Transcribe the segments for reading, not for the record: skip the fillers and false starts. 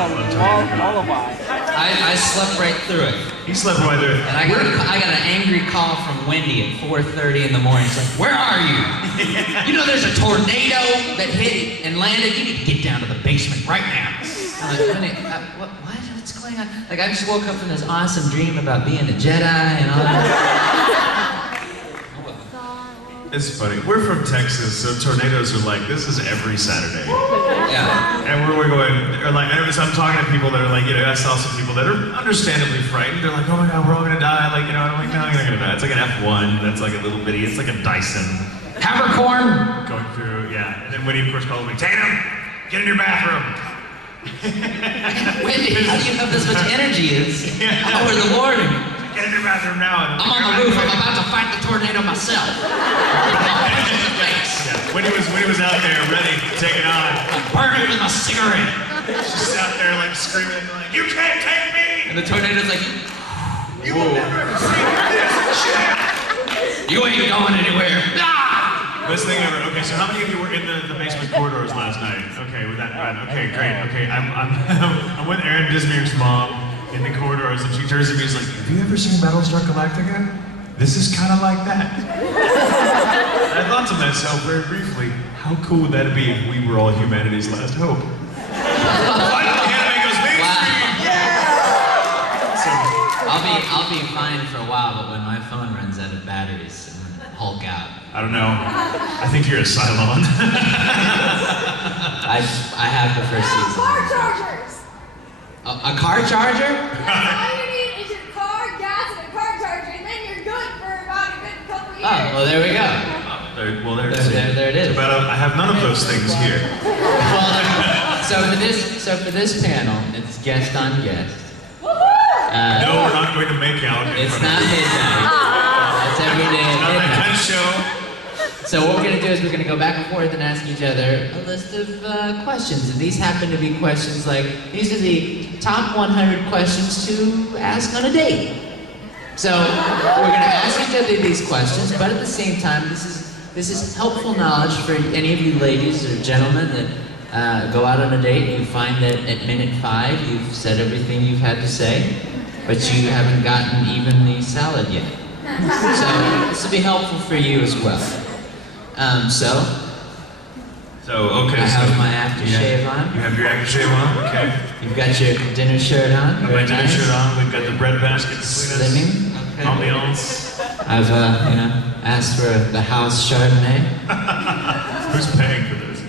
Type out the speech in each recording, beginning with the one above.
was a lullaby. I slept right through it. He slept right through it. And I got an angry call from Wendy at 4:30 in the morning. She's like, "Where are you? You know there's a tornado that hit and landed. You need to get down to the basement right now." I'm like, "Wendy, what? What's going on?" Like, I just woke up from this awesome dream about being a Jedi and all that. It's funny. We're from Texas, so tornadoes are like, this is every Saturday. Yeah. And we're going, or like, I'm talking to people that are like, I saw some people that are understandably frightened. They're like, oh my God, we're all gonna die. Like, I'm like, no, you're not gonna die. It's like an F1. That's like a little bitty. It's like a Dyson. Havercorn. Going through, yeah. And then Wendy, of course, called me, Tatum, get in your bathroom. Wendy, how do you have this much energy? It's hour in the morning. Get in your bathroom now. I'm on the roof. I'm about to fight the tornado myself. Yeah. When he was out there ready to take it on, burn it with my cigarette. Just out there like screaming like, "You can't take me!" And the tornado's like, "You will never see this shit." You ain't going anywhere. Ah! Best thing ever. Okay, so how many of you were in the basement corridors last night? Okay, with that run. Okay, great. Okay, I'm with Erin Disney's mom in the corridors, and she turns to me and is like, "Have you ever seen Battlestar Galactica? This is kind of like that." I thought to myself very briefly, how cool would that be if we were all humanity's last hope? Finally, anime goes mainstream! Yeah! So, I'll be fine for a while, but when my phone runs out of batteries, I'm gonna Hulk out. I don't know. I think you're a Cylon. I have the first season. Car chargers! A car charger? All you need is your car, gas, and a car charger, and then you're good for about a good couple years. Oh, well, there we go. There it is. I have none of those things here. Well, so for this panel, it's guest on guest. No, we're not going to make out. It's not midnight. It's every day at Not that midnight. kind of show. So what we're going to do is we're going to go back and forth and ask each other a list of questions. And these happen to be questions like, these are the top 100 questions to ask on a date. So we're going to ask each other these questions, but at the same time, this is helpful knowledge for any of you ladies or gentlemen that go out on a date and you find that at minute 5 you've said everything you've had to say, but you haven't gotten even the salad yet. So this will be helpful for you as well. Okay. I have my aftershave on. You have your aftershave on? Okay. You've got your dinner shirt on. I've got my dinner shirt on. We've got the bread basket between us. Slimming. Okay. Ambiance. I've asked for the house Chardonnay. Who's paying for this?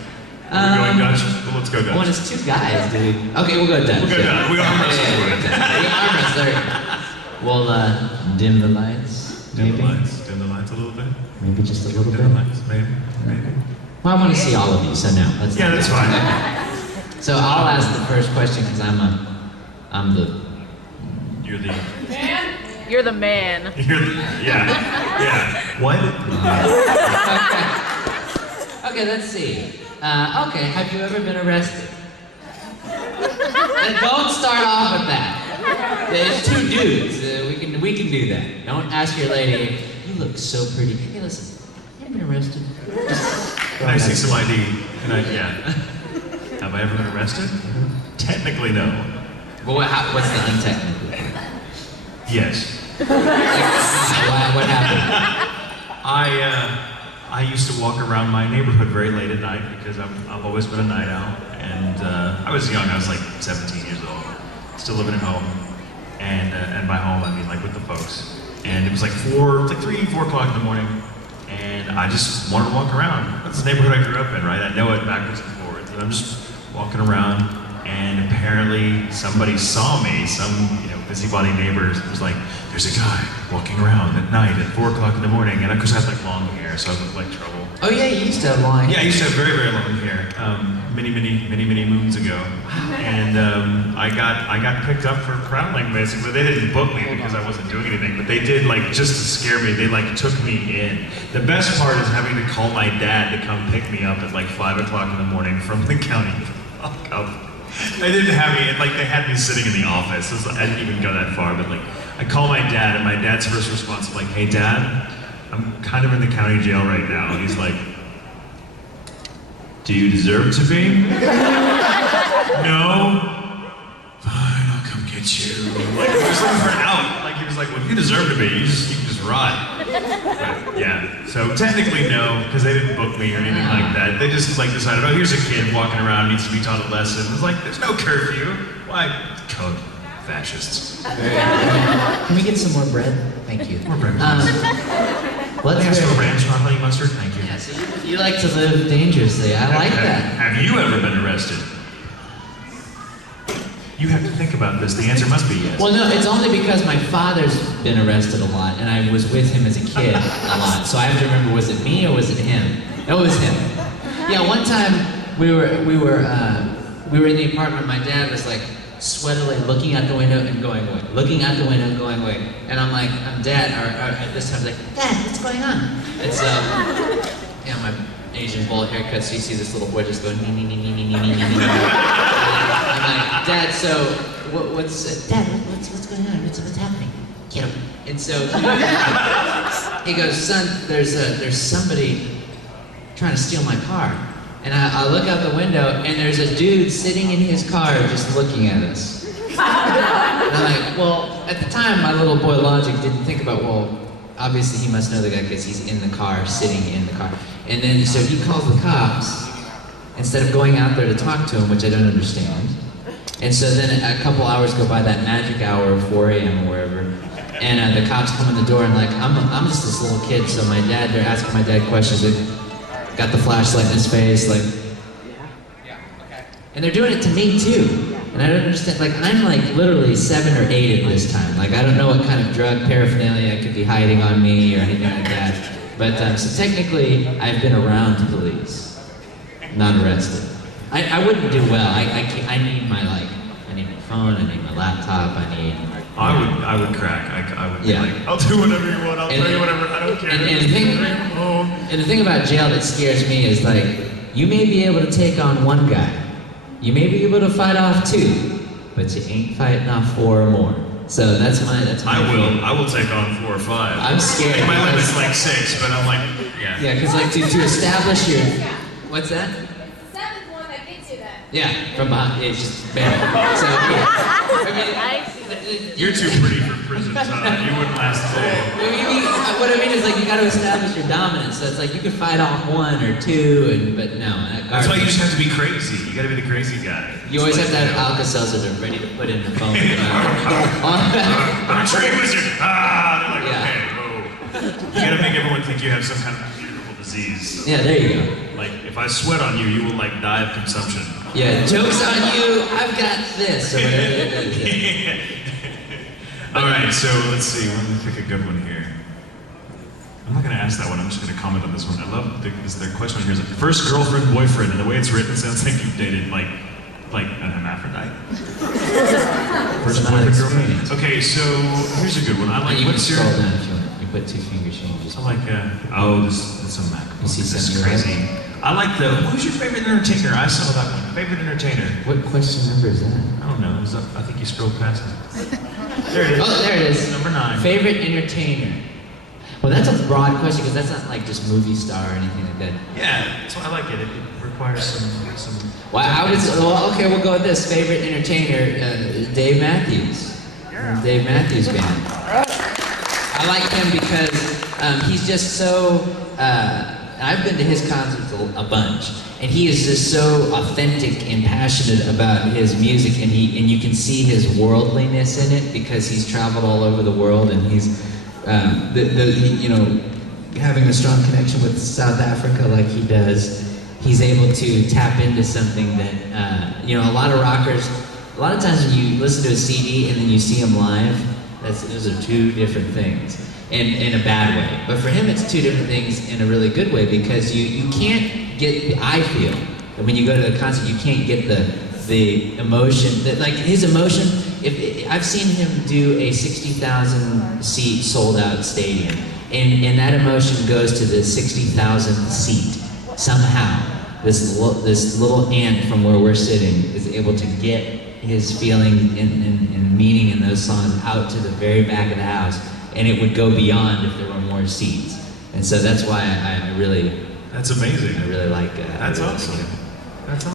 Are we going Dutch? Well, let's go Dutch. Well, it's 2 guys, dude. Okay, we'll go Dutch. We'll go Dutch. We arm wrestle. We arm wrestle. We'll dim the lights. Dim the lights. Dim the lights a little bit. Maybe just a little bit. Dim the lights. Maybe. Well, I want to see all of you, so now let's. Yeah, that's fine. Okay. So I'll ask the first question because I'm the. You're the. Man? You're the man. Yeah. What? Okay, let's see. Okay, have you ever been arrested? Then don't start off with that. There's 2 dudes. We can do that. Don't ask your lady. You look so pretty. Hey, listen. You ever been arrested? Can I see some ID? Yeah. Have I ever been arrested? Technically, no. Well, what's the untechnical? Yes. What happened? I used to walk around my neighborhood very late at night because I've always been a night owl, and I was young. I was like 17 years old, still living at home, and by home I mean like with the folks. And it was like 3, 4 o'clock in the morning, and I just wanted to walk around. That's the neighborhood I grew up in, right? I know it backwards and forwards, and I'm just walking around, and apparently somebody saw me. Some busybody neighbors was like, "There's a guy walking around at night at 4 o'clock in the morning," and of course I had like long hair, so I looked like trouble. Oh yeah, you used to have long hair. Yeah, I used to have very, very long hair, many moons ago, and I got picked up for prowling basically. They didn't book me because I wasn't doing anything, but they did like just to scare me. They like took me in. The best part is having to call my dad to come pick me up at like 5 o'clock in the morning from the county. They didn't have me, like they had me sitting in the office. I didn't even go that far, but like I call my dad, and my dad's first response is like, "Hey Dad, I'm kind of in the county jail right now." And he's like, "Do you deserve to be?" "No." you. Like, he was looking for an out. Like, he was like, well, you deserve to be. You can just rot. But, yeah. So technically, no, because they didn't book me or anything like that. They just like decided, oh, here's a kid walking around, needs to be taught a lesson. It's like, there's no curfew. Why? Code. Fascists. Can we get some more bread? Thank you. More bread. Let's ask for ranch, not honey mustard. Thank you. Yeah, so you like to live dangerously. I like that. Have you ever been arrested? You have to think about this. The answer must be yes. Well, no, it's only because my father's been arrested a lot, and I was with him as a kid a lot. So I have to remember, was it me or was it him? It was him. Yeah, one time we were in the apartment. My dad was like sweatily looking out the window and going away, looking out the window and going away. And I'm like, Dad, or at this time, I was like, Dad, what's going on? It's yeah, my Asian bowl haircut, so you see this little boy just going, nee, nee, nee, nee, nee, nee, nee, nee. I'm like, Dad, so what's going on? What's happening? Get him. And so he goes, son, there's somebody trying to steal my car. And I look out the window, and there's a dude sitting in his car just looking at us. And I'm like, well, at the time, my little boy logic didn't think about, well, obviously he must know the guy because he's in the car, sitting in the car. And then, so he calls the cops, instead of going out there to talk to him, which I don't understand. And so then a couple hours go by, that magic hour of 4 a.m. or wherever, and the cops come in the door, and like, I'm just this little kid, so they're asking my dad questions, like, got the flashlight in his face, like, yeah, okay. And they're doing it to me too. And I don't understand, like, I'm like literally 7 or 8 at this time. Like, I don't know what kind of drug paraphernalia could be hiding on me or anything like that. But, so technically, I've been around the police, not arrested. I wouldn't do well. I need my, like, I need my phone, I need my laptop, I need... I would crack. I would be yeah. like, I'll do whatever you want, I'll tell you whatever, I don't care. And the thing about jail that scares me is like, you may be able to take on one guy, you may be able to fight off 2, but you ain't fighting off 4 or more. So that's my I will take on 4 or 5. I'm scared. Like, my limit's like 6, but I'm like, yeah. Yeah, because like to establish your, what's that? Seventh one that gets you that. Yeah, from behind, it's just better. So, yeah. You're too pretty for prison, so you wouldn't last a day. What I mean is like you got to establish your dominance. So it's like you can fight off 1 or 2, but no. That's why you just have to be crazy. You got to be the crazy guy. You always have to have Alka-Seltzer that are ready to put in the phone. I'm a tree wizard. Ah, they're like, yeah. okay, whoa. You got to make everyone think you have some kind of beautiful disease. Yeah, there you go. Like if I sweat on you, you will like die of consumption. Yeah, joke's on you. I've got this. Or whatever it is. Yeah. All right, so let's see. Let me pick a good one here. I'm not going to ask that one. I'm just going to comment on this one. I love their question here. Is like, first girlfriend, boyfriend, and the way it's written, it sounds like you've dated like an hermaphrodite. First boyfriend, girlfriend. Okay, so here's a good one. I like. You what's can your? scroll down if you want. You put 2 fingers here. I like. This is a Mac. You see This is something crazy. I like the. Who's your favorite entertainer? I saw that one. Favorite entertainer. What question number is that? I don't know. I think you scrolled past it. There it is. Oh, there it is. Number 9. Favorite entertainer. Well, that's a broad question because that's not like just movie star or anything like that. Yeah, that's why I like it. It requires some. Well, okay, we'll go with this. Favorite entertainer, Dave Matthews. Yeah. Dave Matthews Band. I like him because he's just so. I've been to his concerts a bunch, and he is just so authentic and passionate about his music, and you can see his worldliness in it because he's traveled all over the world, and he's having a strong connection with South Africa like he does. He's able to tap into something that a lot of rockers. A lot of times when you listen to a CD and then you see him live, those are 2 different things. In a bad way. But for him, it's 2 different things in a really good way because you can't get, I feel, that when you go to the concert, you can't get the emotion, like his emotion, I've seen him do a 60,000 seat sold out stadium, and that emotion goes to the 60,000th seat. Somehow, this little ant from where we're sitting is able to get his feeling and meaning in those songs out to the very back of the house. And it would go beyond if there were more seats. And so that's why I really... That's amazing. I really like... That's awesome. That's awesome.